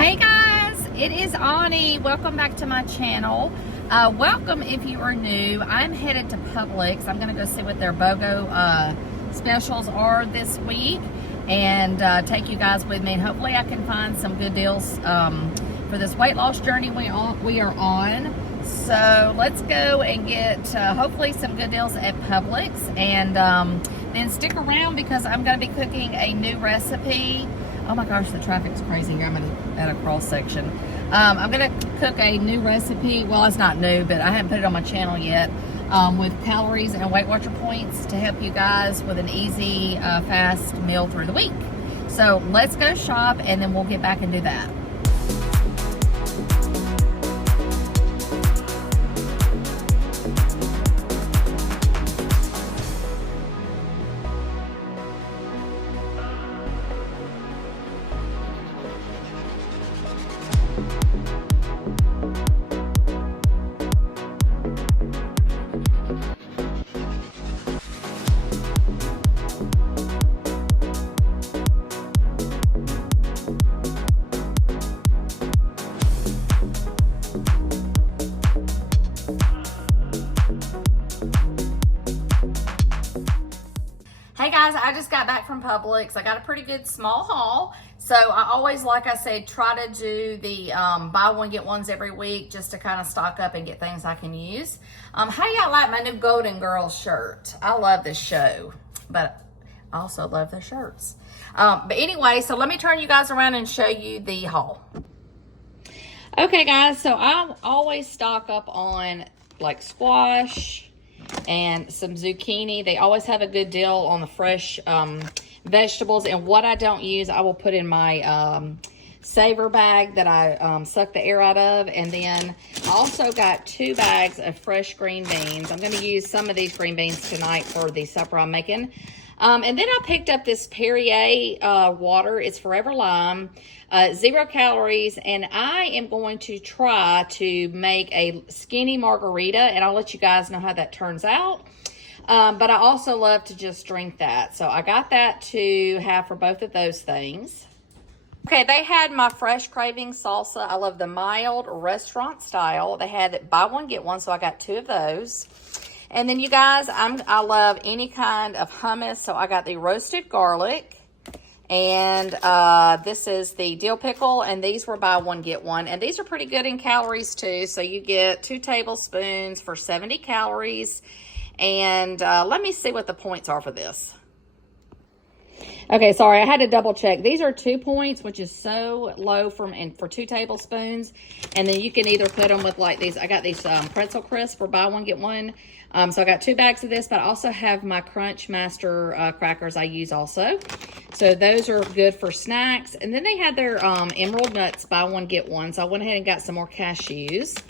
Hey guys, it is Ani. Welcome back to my channel. Welcome if you are new. I'm headed to Publix. I'm gonna go see what their BOGO specials are this week and take you guys with me, and hopefully I can find some good deals for this weight loss journey we are on. So let's go and get hopefully some good deals at Publix, and then stick around because I'm gonna be cooking a new recipe. Oh my gosh, the traffic's crazy here. I'm at a cross section. I'm gonna cook a new recipe. Well, it's not new, but I haven't put it on my channel yet, with calories and Weight Watcher points to help you guys with an easy, fast meal through the week. So let's go shop and then we'll get back and do that. Hey guys, I just got back from Publix. I got a pretty good small haul. So I always, like I said, try to do the buy one, get ones every week just to kind of stock up and get things I can use. How y'all like my new Golden Girls shirt? I love this show, but I also love their shirts. But anyway, so let me turn you guys around and show you the haul. Okay guys, so I always stock up on like squash and some zucchini. They always have a good deal on the fresh vegetables, and what I don't use I will put in my saver bag that I suck the air out of. And then I also got 2 bags of fresh green beans. I'm going to use some of these green beans tonight for the supper I'm making. And then I picked up this Perrier water. It's Forever Lime, 0 calories, and I am going to try to make a skinny margarita, and I'll let you guys know how that turns out. But I also love to just drink that. So I got that to have for both of those things. Okay, they had my Fresh Cravings salsa. I love the mild restaurant style. They had buy one, get one, so I got 2 of those. And then you guys, I love any kind of hummus, so I got the roasted garlic. And this is the dill pickle, and these were buy one, get one. And these are pretty good in calories too. So you get 2 tablespoons for 70 calories. And let me see what the points are for this. Okay, sorry, I had to double check. These are 2 points, which is so low for 2 tablespoons. And then you can either put them with like these. I got these pretzel crisps for buy one, get one. So I got 2 bags of this, but I also have my Crunch Master crackers I use also. So those are good for snacks. And then they had their Emerald Nuts buy one, get one. So I went ahead and got some more cashews.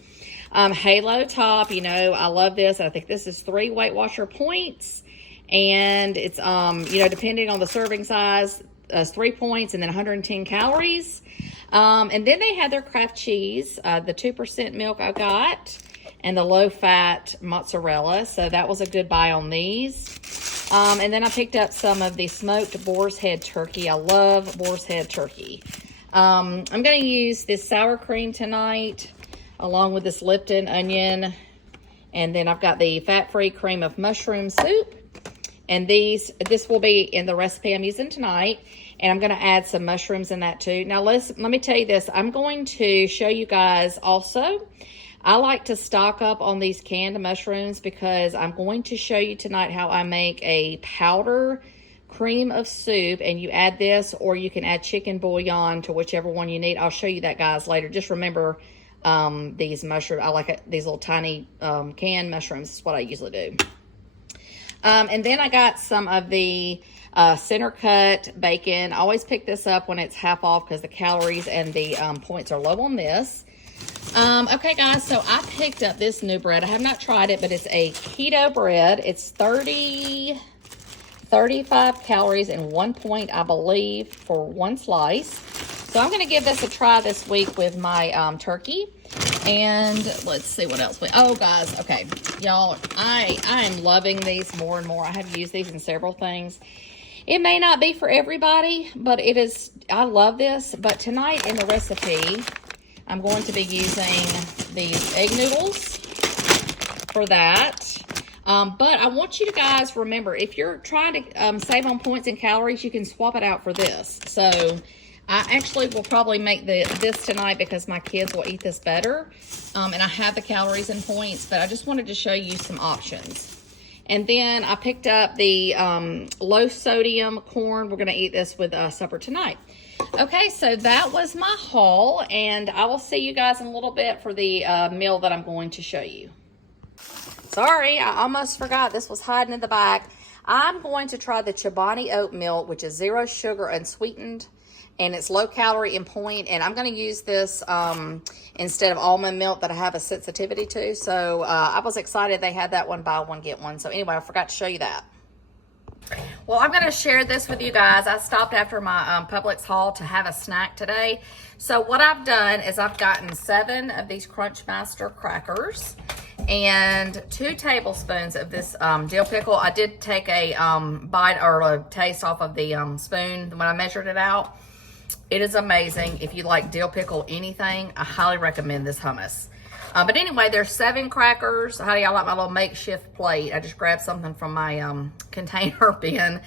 Halo Top, you know, I love this. I think this is 3 Weight Watcher points. And it's, you know, depending on the serving size, 3 points and then 110 calories. And then they had their Kraft cheese, the 2% milk I got, and the low-fat mozzarella. So that was a good buy on these. And then I picked up some of the smoked boar's head turkey. I love boar's head turkey. I'm going to use this sour cream tonight, along with this Lipton onion. And then I've got the fat-free cream of mushroom soup. And this will be in the recipe I'm using tonight. And I'm going to add some mushrooms in that too. Now, let me tell you this. I'm going to show you guys also. I like to stock up on these canned mushrooms because I'm going to show you tonight how I make a powder cream of soup. And you add this, or you can add chicken bouillon to whichever one you need. I'll show you that, guys, later. Just remember these mushrooms. I like these little tiny canned mushrooms. That's what I usually do. And then I got some of the center cut bacon. I always pick this up when it's half off because the calories and the points are low on this. Okay, guys, so I picked up this new bread. I have not tried it, but it's a keto bread. It's 35 calories and 1 point, I believe, for 1 slice. So I'm going to give this a try this week with my turkey. And let's see what else. Oh, guys, okay. Y'all, I am loving these more and more. I have used these in several things. It may not be for everybody, but it is, I love this. But tonight in the recipe, I'm going to be using these egg noodles for that. But I want you to guys remember, if you're trying to save on points and calories, you can swap it out for this. So I actually will probably make this tonight because my kids will eat this better. And I have the calories and points, but I just wanted to show you some options. And then I picked up the low sodium corn. We're gonna eat this with supper tonight. Okay, so that was my haul, and I will see you guys in a little bit for the meal that I'm going to show you. Sorry, I almost forgot. This was hiding in the back. I'm going to try the Chobani oat milk, which is 0 sugar unsweetened, and it's low calorie in point. And I'm going to use this instead of almond milk that I have a sensitivity to. So I was excited they had that one, buy one, get one. So anyway, I forgot to show you that. Well, I'm going to share this with you guys. I stopped after my Publix haul to have a snack today. So what I've done is I've gotten 7 of these Crunchmaster crackers and 2 tablespoons of this dill pickle. I did take a bite or a taste off of the spoon when I measured it out. It is amazing. If you like dill pickle anything, I highly recommend this hummus. But anyway, there's 7 crackers. How do y'all like my little makeshift plate? I just grabbed something from my container bin,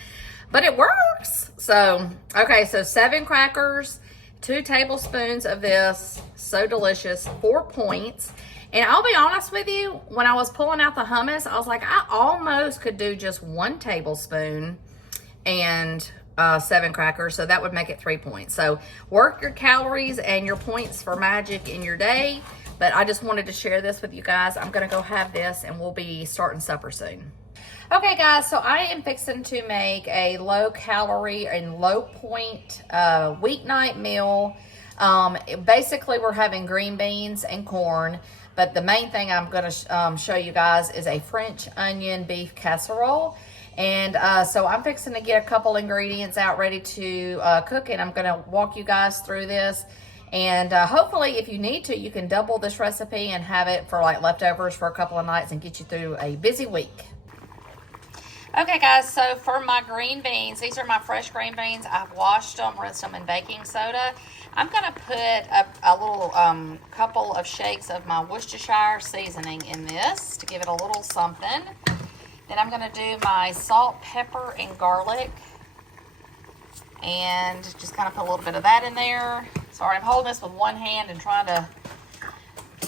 but it works. So, okay, so 7 crackers, 2 tablespoons of this. So delicious, 4 points. And I'll be honest with you, when I was pulling out the hummus, I was like, I almost could do just 1 tablespoon and 7 crackers, so that would make it 3 points. So work your calories and your points for magic in your day. But I just wanted to share this with you guys. I'm gonna go have this and we'll be starting supper soon. Okay guys, so I am fixing to make a low calorie and low point weeknight meal. Basically we're having green beans and corn, but the main thing I'm gonna show you guys is a French onion beef casserole. And so I'm fixing to get a couple ingredients out ready to cook, and I'm gonna walk you guys through this. And hopefully if you need to, you can double this recipe and have it for like leftovers for a couple of nights and get you through a busy week. Okay guys, so for my green beans, these are my fresh green beans. I've washed them, rinsed them in baking soda. I'm gonna put a little couple of shakes of my Worcestershire seasoning in this to give it a little something. Then I'm gonna do my salt, pepper, and garlic. And just kind of put a little bit of that in there. Sorry, I'm holding this with one hand and trying to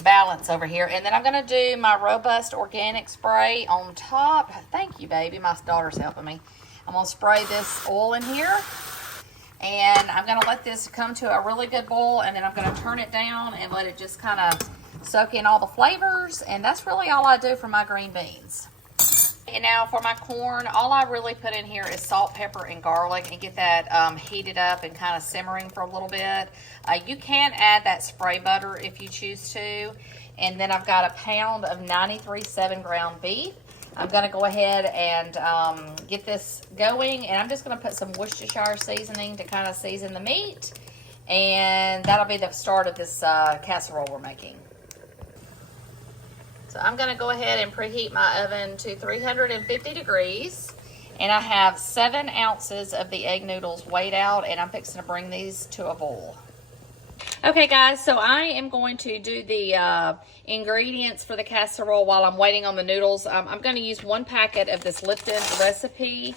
balance over here. And then I'm gonna do my Robust Organic spray on top. Thank you, baby. My daughter's helping me. I'm gonna spray this oil in here. And I'm gonna let this come to a really good boil, and then I'm gonna turn it down and let it just kind of soak in all the flavors. And that's really all I do for my green beans. And now for my corn, all I really put in here is salt, pepper, and garlic, and get that heated up and kind of simmering for a little bit. You can add that spray butter if you choose to. And then I've got a pound of 93.7 ground beef. I'm going to go ahead and get this going, and I'm just going to put some Worcestershire seasoning to kind of season the meat. And that'll be the start of this casserole we're making. So I'm going to go ahead and preheat my oven to 350 degrees. And I have 7 ounces of the egg noodles weighed out, and I'm fixing to bring these to a boil. Okay guys, so I am going to do the ingredients for the casserole while I'm waiting on the noodles. I'm going to use 1 packet of this Lipton recipe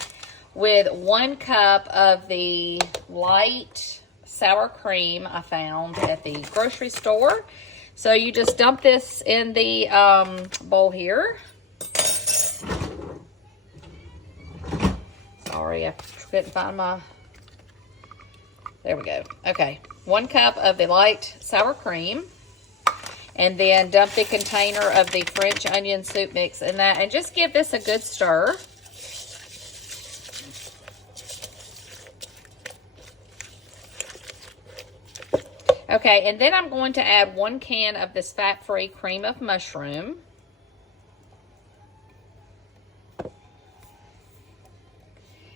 with 1 cup of the light sour cream I found at the grocery store. So you just dump this in the bowl here. Sorry, I couldn't find my... There we go. Okay, 1 cup of the light sour cream. And then dump the container of the French onion soup mix in that. And just give this a good stir. Okay, and then I'm going to add 1 can of this fat-free cream of mushroom.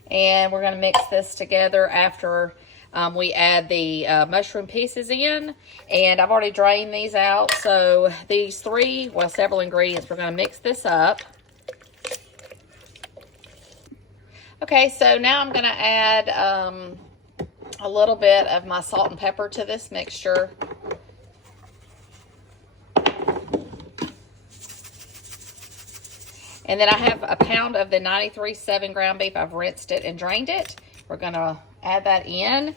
And we're going to mix this together after we add the mushroom pieces in. And I've already drained these out. So these several ingredients, we're going to mix this up. Okay, so now I'm going to add a little bit of my salt and pepper to this mixture. And then I have a pound of the 93.7 ground beef. I've rinsed it and drained it. We're going to add that in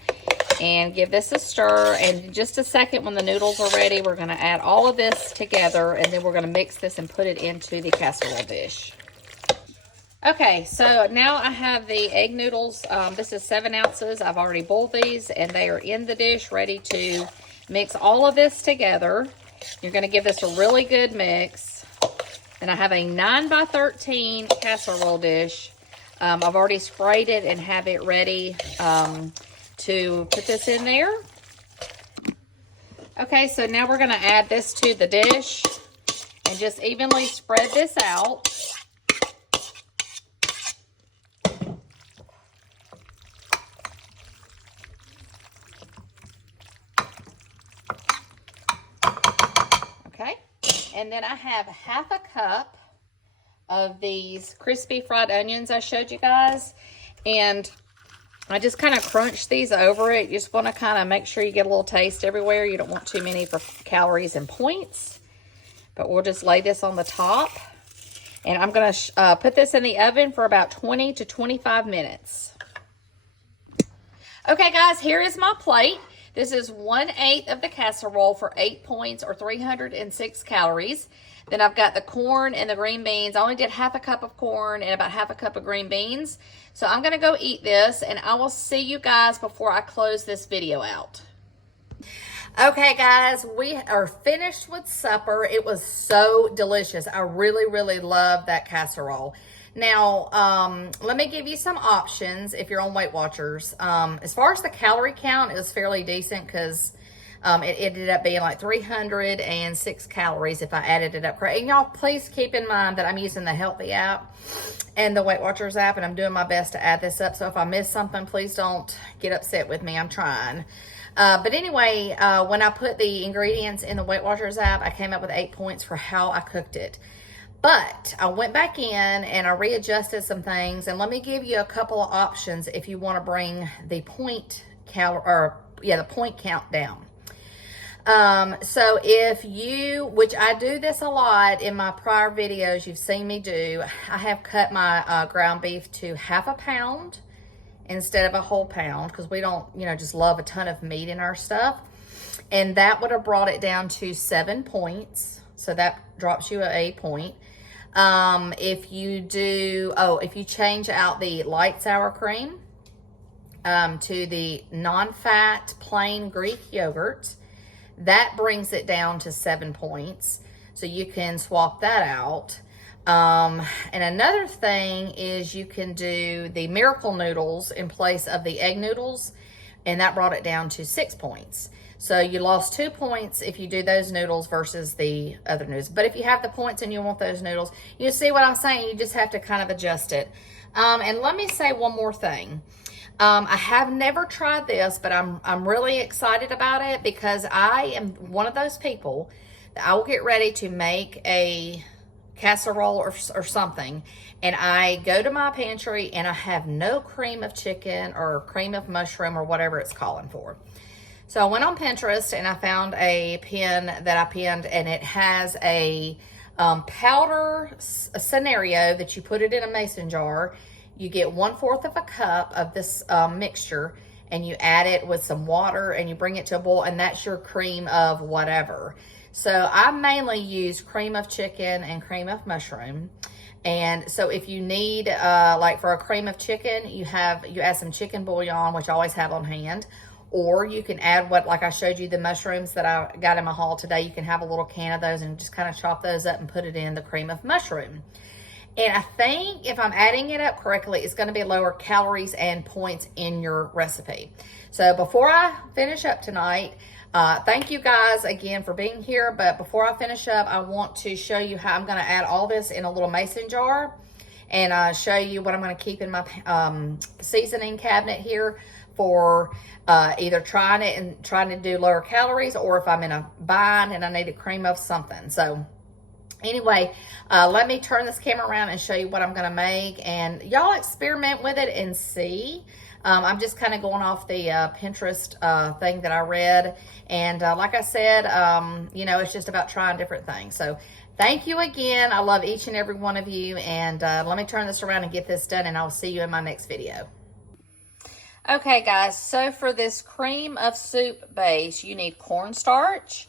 and give this a stir. And in just a second, when the noodles are ready, we're going to add all of this together, and then we're going to mix this and put it into the casserole dish. Okay, so now I have the egg noodles. This is 7 ounces. I've already boiled these, and they are in the dish ready to mix all of this together. You're going to give this a really good mix. And I have a 9x13 casserole dish. I've already sprayed it and have it ready to put this in there. Okay, so now we're going to add this to the dish and just evenly spread this out. Okay, and then I have half a cup of these crispy fried onions I showed you guys, and I just kind of crunch these over it. You just want to kind of make sure you get a little taste everywhere. You don't want too many for calories and points, but we'll just lay this on the top, and I'm going to put this in the oven for about 20 to 25 minutes. Okay guys, here is my plate. This is 1/8 of the casserole for 8 points or 306 calories. Then I've got the corn and the green beans. I only did half a cup of corn and about half a cup of green beans. So I'm going to go eat this, and I will see you guys before I close this video out. Okay, guys, we are finished with supper. It was so delicious. I really, really love that casserole. Now, let me give you some options if you're on Weight Watchers. As far as the calorie count, it was fairly decent because it ended up being like 306 calories if I added it up correct. And y'all, please keep in mind that I'm using the Healthy app and the Weight Watchers app, and I'm doing my best to add this up. So if I miss something, please don't get upset with me. I'm trying. But anyway, when I put the ingredients in the Weight Watchers app, I came up with 8 points for how I cooked it. But I went back in and I readjusted some things, and let me give you a couple of options if you want to bring the point count down. So if you, which I do this a lot in my prior videos, you've seen me do, I have cut my ground beef to half a pound instead of a whole pound, because we don't, just love a ton of meat in our stuff. And that would have brought it down to 7 points. So that drops you a point. If you change out the light sour cream to the non-fat plain Greek yogurt, that brings it down to 7 points. So you can swap that out. And another thing is you can do the miracle noodles in place of the egg noodles, and that brought it down to 6 points. So you lost 2 points if you do those noodles versus the other noodles. But if you have the points and you want those noodles, you see what I'm saying? You just have to kind of adjust it. And let me say one more thing. I have never tried this, but I'm really excited about it because I am one of those people that I will get ready to make a casserole or something, and I go to my pantry and I have no cream of chicken or cream of mushroom or whatever it's calling for. So I went on Pinterest and I found a pin that I pinned, and it has a powder scenario that you put it in a mason jar. You get 1/4 of a cup of this mixture, and you add it with some water and you bring it to a boil, and that's your cream of whatever. So I mainly use cream of chicken and cream of mushroom. And so if you need, like for a cream of chicken, you add some chicken bouillon, which I always have on hand. Or you can add like I showed you, the mushrooms that I got in my haul today. You can have a little can of those and just kind of chop those up and put it in the cream of mushroom. And I think if I'm adding it up correctly, it's going to be lower calories and points in your recipe. So before I finish up tonight, thank you guys again for being here. But before I finish up, I want to show you how I'm going to add all this in a little mason jar, and show you what I'm going to keep in my seasoning cabinet here for either trying it and trying to do lower calories, or if I'm in a bind and I need a cream of something. So Anyway, let me turn this camera around and show you what I'm going to make. And y'all experiment with it and see. I'm just kind of going off the Pinterest thing that I read. And like I said, you know, it's just about trying different things. So thank you again. I love each and every one of you. And let me turn this around and get this done. And I'll see you in my next video. Okay, guys. So for this cream of soup base, you need cornstarch.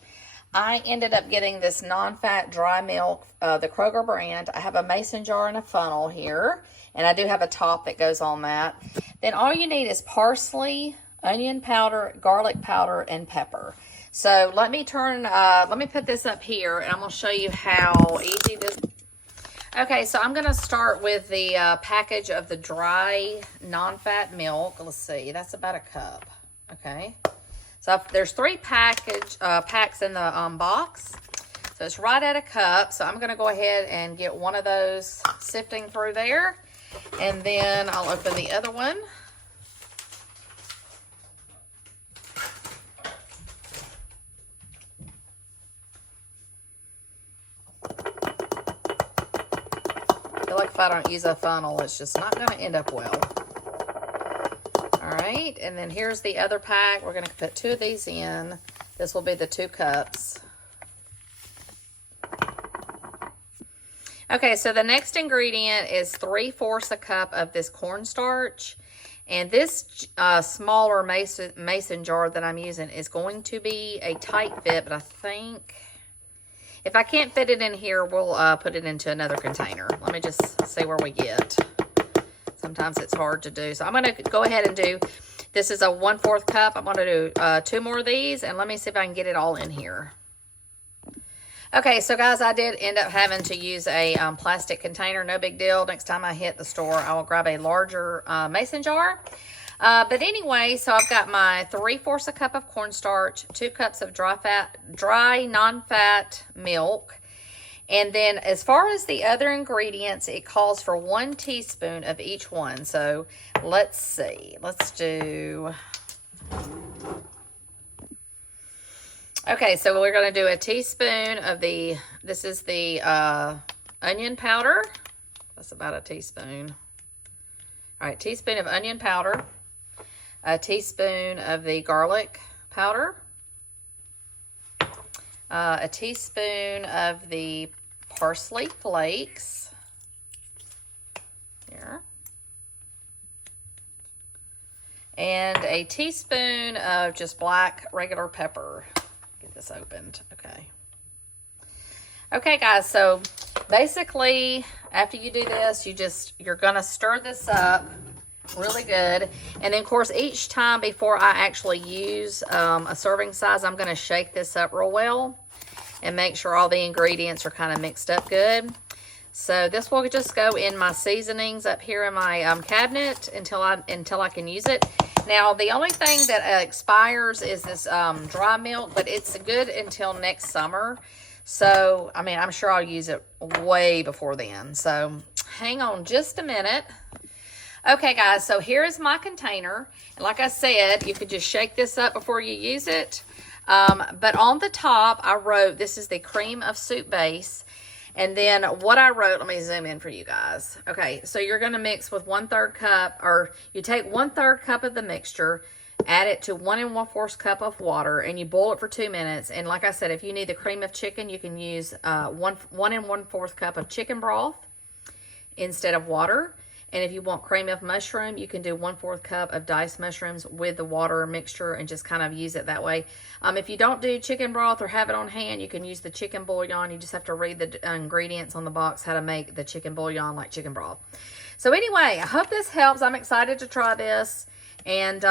I ended up getting this non-fat dry milk, the Kroger brand. I have a mason jar and a funnel here, and I do have a top that goes on that. Then all you need is parsley, onion powder, garlic powder, and pepper. So let me put this up here, and I'm going to show you how easy this. Okay, so I'm going to start with the package of the dry non-fat milk. Let's see, that's about a cup. Okay. So there's 3 packs in the box. So it's right at a cup. So I'm going to go ahead and get one of those sifting through there. And then I'll open the other one. I feel like if I don't use a funnel, it's just not going to end up well. All right, and then here's the other pack. We're going to put 2 of these in. This will be the 2 cups. Okay, so the next ingredient is 3/4 a cup of this cornstarch. And this smaller mason jar that I'm using is going to be a tight fit, but I think if I can't fit it in here, we'll put it into another container. Let me just see where we get. Sometimes it's hard to do. So I'm going to go ahead and do, this is a 1/4 cup. I'm going to do 2 more of these, and let me see if I can get it all in here. Okay, so guys, I did end up having to use a plastic container. No big deal. Next time I hit the store, I will grab a larger mason jar. But anyway, so I've got my 3/4 a cup of cornstarch, 2 cups of dry non-fat milk. And then as far as the other ingredients, it calls for 1 teaspoon of each one. So let's see. Let's do... Okay, so we're going to do a teaspoon of the... This is the onion powder. That's about a teaspoon. All right, teaspoon of onion powder. A teaspoon of the garlic powder. A teaspoon of the parsley flakes. Here. And a teaspoon of just black regular pepper. Get this opened. Okay. Okay, guys, so basically after you do this, you're gonna stir this up really good. And then of course each time before I actually use a serving size, I'm going to shake this up real well and make sure all the ingredients are kind of mixed up good. So this will just go in my seasonings up here in my cabinet until I can use it. Now the only thing that expires is this dry milk, but it's good until next summer. So I mean, I'm sure I'll use it way before then. So hang on just a minute. Okay, guys, so here is my container. And like I said, you could just shake this up before you use it. But on the top, I wrote, this is the cream of soup base. And then what I wrote, let me zoom in for you guys. Okay, so you're going to mix with 1/3 cup, or you take 1/3 cup of the mixture, add it to 1 1/4 cup of water, and you boil it for 2 minutes. And like I said, if you need the cream of chicken, you can use 1 1/4 cup of chicken broth instead of water. And if you want cream of mushroom, you can do 1/4 cup of diced mushrooms with the water mixture and just kind of use it that way. If you don't do chicken broth or have it on hand, you can use the chicken bouillon. You just have to read the ingredients on the box, how to make the chicken bouillon like chicken broth. So anyway, I hope this helps. I'm excited to try this. And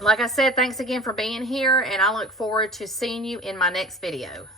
like I said, thanks again for being here. And I look forward to seeing you in my next video.